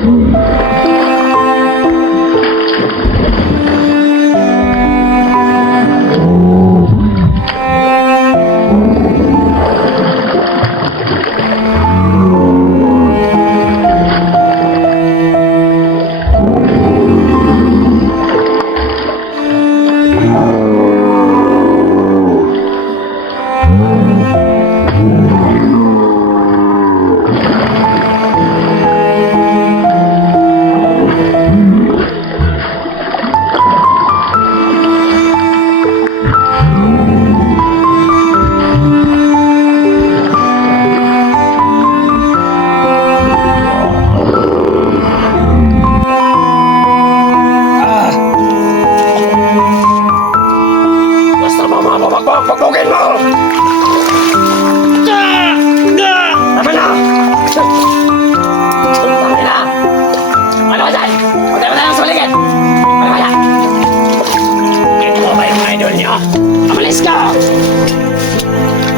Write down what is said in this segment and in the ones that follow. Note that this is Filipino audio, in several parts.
Hum.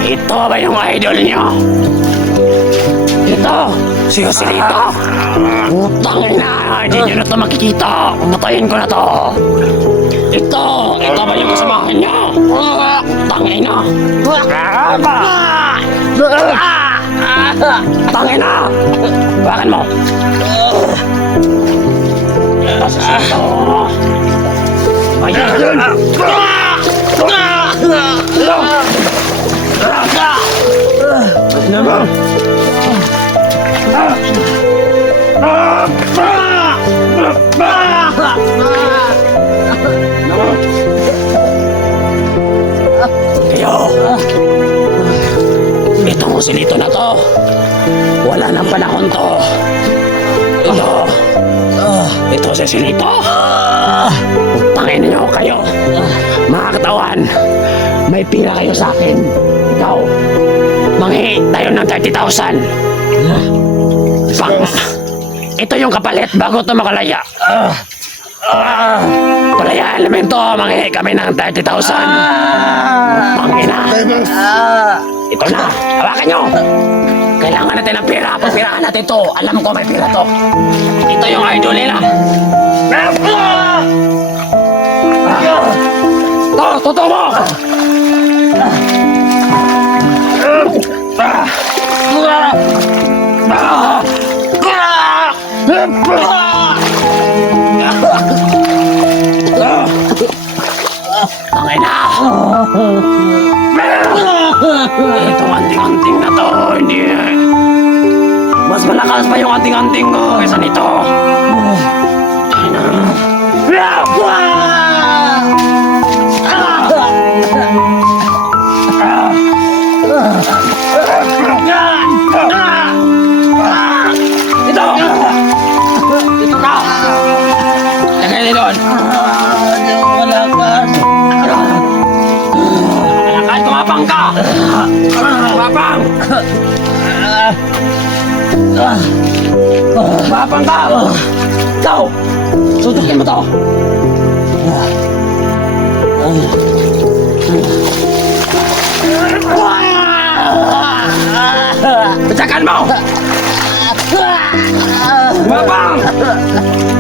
Ito ba yung idol niyo? Ito! Si Joselito! Putang ina! Hindi niyo na ito makikita! Patayin ko na to! Ito! Ito ba yung kasamahan niyo? Tangina! Tangina! Bakit mo? Ito! Ayan! Naman! Kayo! Itong silito na to, wala nang panahon to. Ito, ito si silito. Putangin niyo kayo. Mga katawan, may pira kayo sa akin. Ikaw, manghi tayo ng 30,000. Pang, ito yung kapalit bago to makalaya. Palaya elemento, manghi kami ng 30,000. Pangina. Ito na, hawakan nyo. Kailangan natin ng pera. Pagpirahan natin to. Alam ko may pera to. Ito yung idol nila. To, totoo mo! Tangay na! Ito anting-anting na to, hindi Mas malakas pa yung anting-anting ko kaysa nito. Kumapang ka! Ikaw! Sutukin mo to! Pagsakan mo! Kumapang!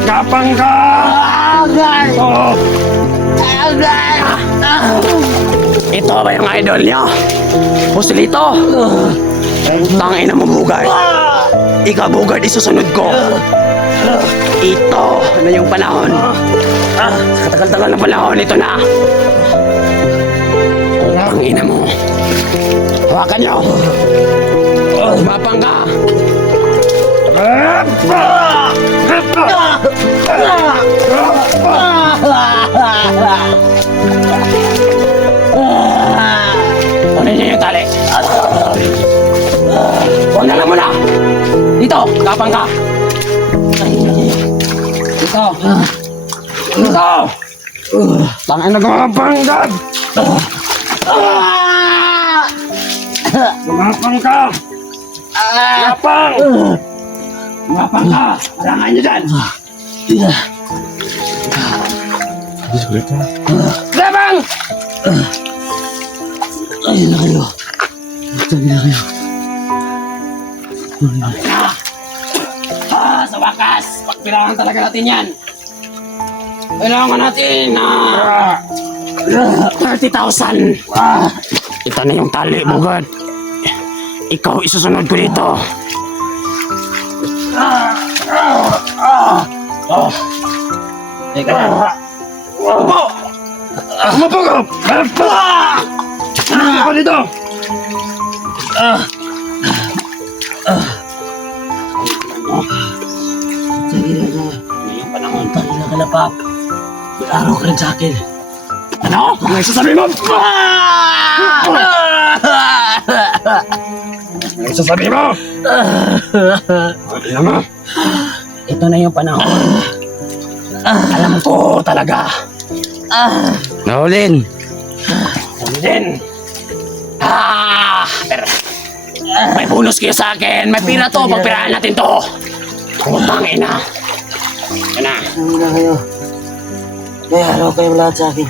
Kapang ka! Oh. Ito ba yung idol niya? Pusilito! Tangin na mo, Bugard. Ikaw, Bugard, isusunod ko. Ito na yung panahon. Sa katagal-tagal na panahon, ito na. Tangin na mo. Hawakan niyo. Mapang ka. Kunin niyo yung tali. Huwag na lang muna. Dito, kapang ka. Dito. Dito. Tangin na gumapanggad. Gumapang ka. Gumapang. Gumapang ka. Alangan niyo dyan. Gumapang! Ay, na kayo. Tabi na kayo. Ah, sa wakas, pagpilangan talaga natin yan. Kailangan natin na 30,000. Ah, ito na yung tali, Bugad. Ikaw isusunod ko dito. Oh. Teka. Upo! Umupo ka! Ano ako dito? Tangina ka. Ngayong panahon. Tangina ka na, Pap. Araw ka rin sa akin. Ano? Ano yung sasabihin mo? Ano yung sasabihin mo? Ano mo? Ito na yung panahon. Alam ko talaga. Naulin. Din? Ah! Pero, may bonus kayo sa akin. May pira to. Pagpiraan natin to. Putang ina. Yan na. Tangina kayo. May araw kayong lahat sa akin.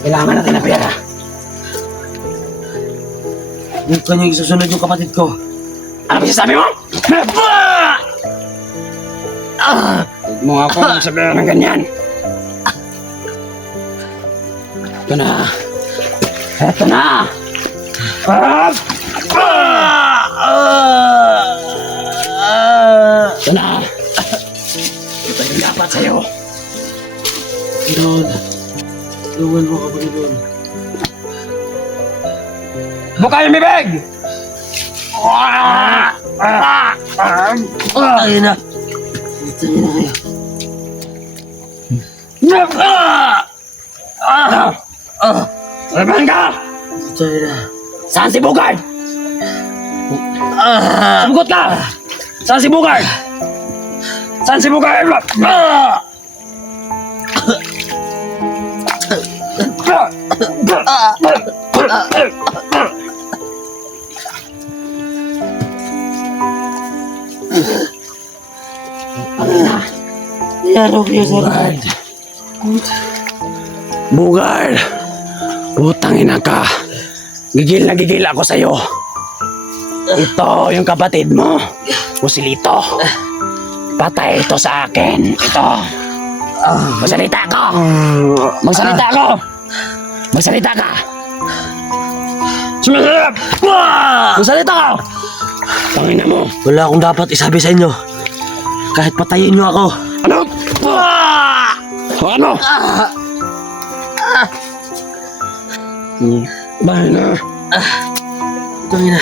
Kailangan natin ng pera. Huwag ka niyong isusunod yung kapatid ko. Ano ba sabi mo? Ah! Huwag mo ako sabihin ng ganyan. Ito na. Ito na. Ah! Dapat sa'yo. Doon. Tulungan mo ka ba doon? Buka yung bibig! Ah! Ah! Ah! Tangina. Tangina kayo. Ah! Ah! Ah! Laban ka! Tangina. Saan si Bugard? Sumagot ka! Saan si Bugard? Saan si Bugard? Ah! May araw kayo sa akin. Bugard. Bugard. Putang ina ka. Gigil na gigil ako sa'yo. Ito yung kapatid mo. Pusilito. Patay ito sa akin. Ito. Magsalita ka. Magsalita ka. Magsalita ka. Sumasalap. Magsalita ka. Tangina mo. Wala akong dapat isabi sa inyo. Kahit patayin niyo ako. Ano? O ano? Hmm. Bahay na. Tangina.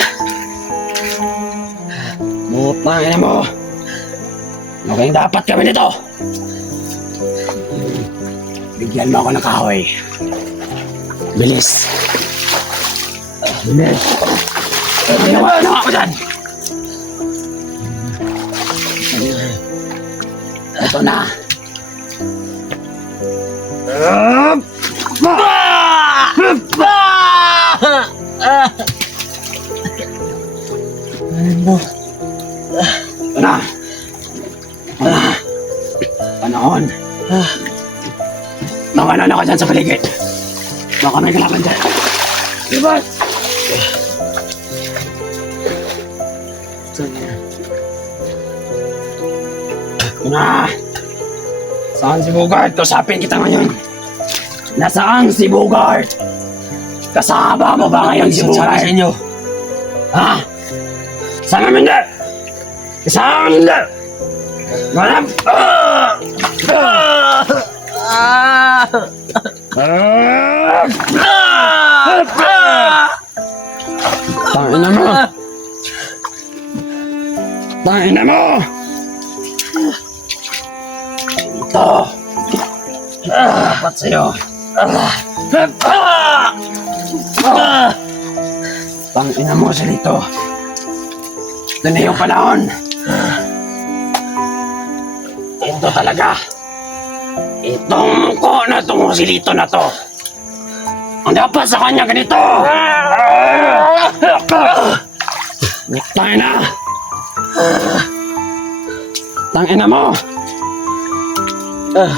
Putang ina mo. Okay, dapat kami nito. Bigyan mo ako ng kahoy. Bilis. Bilis. Ano ba? Ano ako dyan? Ito na. Ano? Ito na. Na. Panahon. Mga ano ka dyan sa paligid. Baka may kalaban dyan. Diba? Tangina. Ito na. Saan si Bogart? Kasapin kita ngayon. Nasaan si Bogart? Kasama mo ba ngayon si Sabi sa Bogart? inyo. Ha? Mo hindi? Mo hindi? Wala? Ah! Ah! Ah! Tangina mo! Tangina mo! Ito! Dapat sa'yo! Tangina mo siya dito! Ito na yung panahon! Ito talaga! Itong ko na itong silito na to! Ang dapat sa kanya ganito! Tangina! Tangina mo! Ah,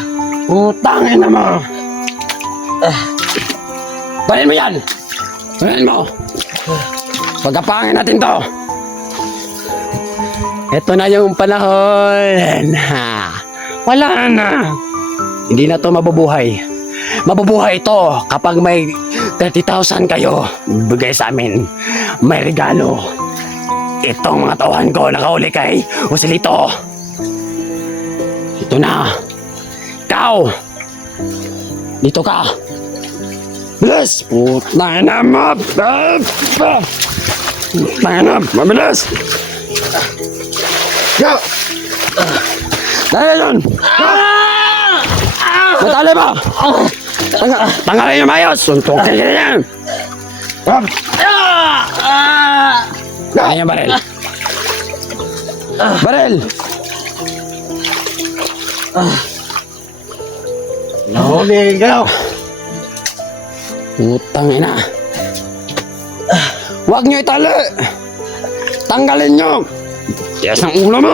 Putangin na mo! Balin mo yan! Balin mo! Pagkapangin natin to! Ito na yung panahon. Ha. Wala na. Hindi na to mabubuhay. Mabubuhay ito kapag may 30,000 kayo bigay sa amin. May regalo. Itong mga tauhan ko nakahuli kay Usilito. Ito na. Ikaw. Dito ka. Bilis! Putang na mo! Putang na! Mabilis! Go! Dali yun! Matali ba? Tanggalin yung mayos! Suntukin ka yan! Kaya yung baril. Baril! Nahuli kayo. Putang ina. Huwag niyo itali! Tanggalin niyo! Tigas ng ulo mo!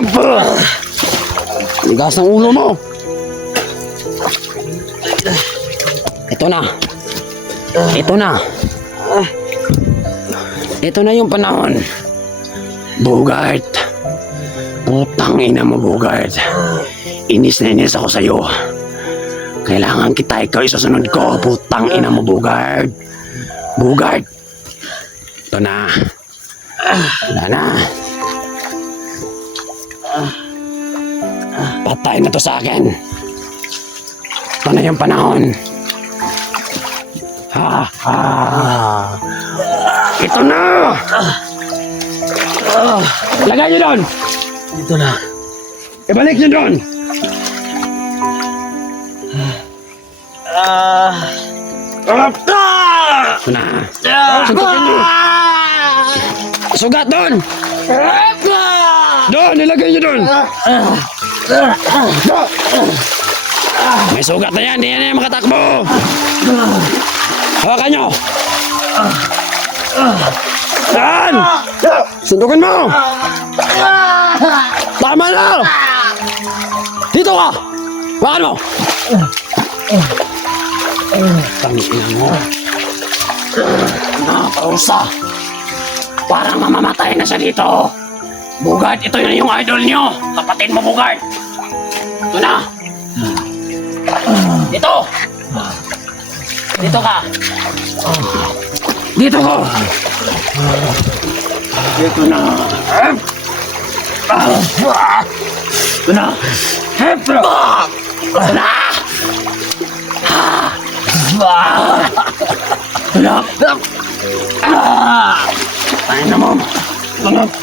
Tigas ng ulo mo! Ito na. Ito na. Ito na yung panahon. Bugart. Putang ina mo, Bugart. Inis na inis ako sa'yo. Kailangan kita ikaw isusunod ko. Putang ina mo, Bugard. Bugard. Ito na. Wala na. Patay na to sa akin. Ito na yung panahon. Ha, ha. Ito na! Lagay niyo doon! Dito na. Ibalik niyo doon! Ah. Ito na. Suntukin niyo. Sugat doon! Doon! Ilagay niyo doon! May sugat na yan! Hindi yan makatakbo! Hawakan niyo! Yan! Suntukin mo! Tama na! Dito ka! Hawakan mo! Tangina mo! Nakakausa! Parang mamamatay na siya dito! Bugard, ito yun yung idol niyo! Kapatid mo, Bugard! Ito na! Dito! Dito ka! Dito ko! Dito na! Ito na! Ito na! Ito na! Tayo na! Ito na!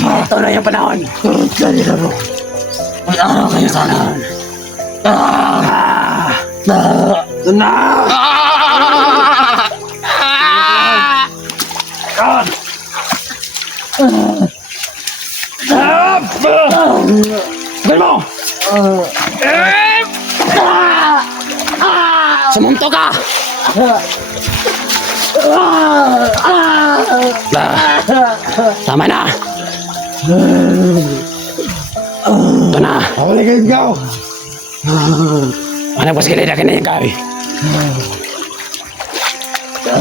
Ito na yung panahon! Dali na mo! Ano kayo sana? Ah! Na! Ah! Ah! Gal mo! Sumunto ka! Ah! Tama na! Ito na! Ako na kayo ikaw. Ano po sige na kanya yung gawi?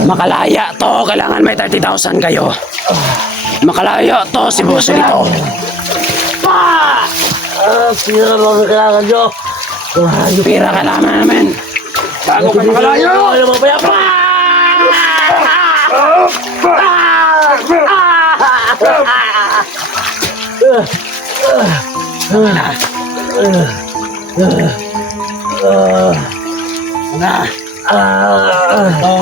Makalaya to, kailangan may 30,000 kayo. Makalaya to si boss dito. Pa! Ah, pira mo kailangan nyo. Pira ka naman namin. Bago ka makalayo! Ano mo ba yan? Na! Ito!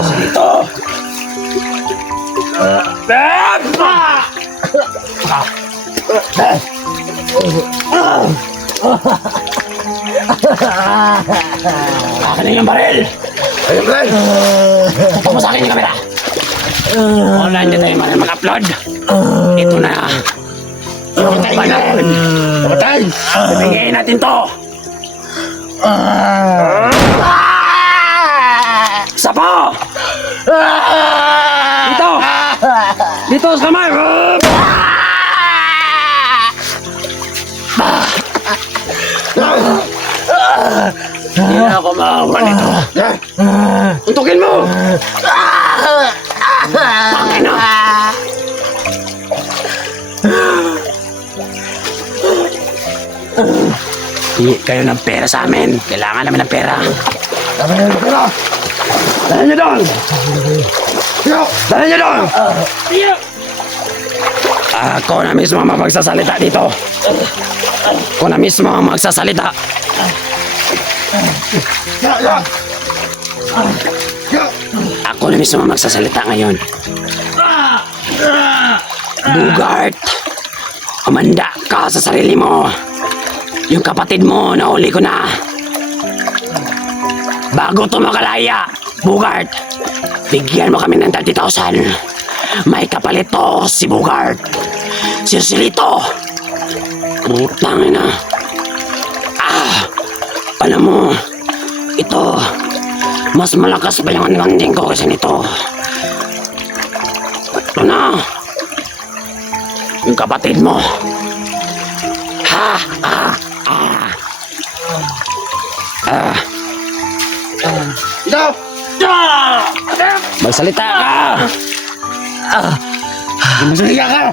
Si dito! Akin na yung baril! Ayun, Brad. Akin yung kamera! Wala hindi tayo man mag-upload. Ito na. Yung panahon. Patay! Bibigyan natin to. Isa pa! Dito! Dito sa kamay! Hindi na ako maawa nito. Tuntukin mo! Tangin na! Hingi kayo ng pera sa amin. Kailangan namin ng pera. Tama na yung pera! Dala niyo doon! Dala niyo doon! Ako na mismo ang magsasalita dito. Ako na mismo ang magsasalita. Ya! Ya! Ako na mismo magsasalita ngayon. Bugart! Umanda ka sa sarili mo. Yung kapatid mo, nahuli ko na. Bago to makalaya, Bugart, bigyan mo kami ng 30,000. May kapalit to si Bugart. Si Silito. Putang ina. Ah! Alam mo, ito, mas malakas pa yung landing ko kasi nito. Ito na. Yung kapatid mo. Ha! Ah! Ah! Ah! Ito! Magsalita ka! Masaliga ka!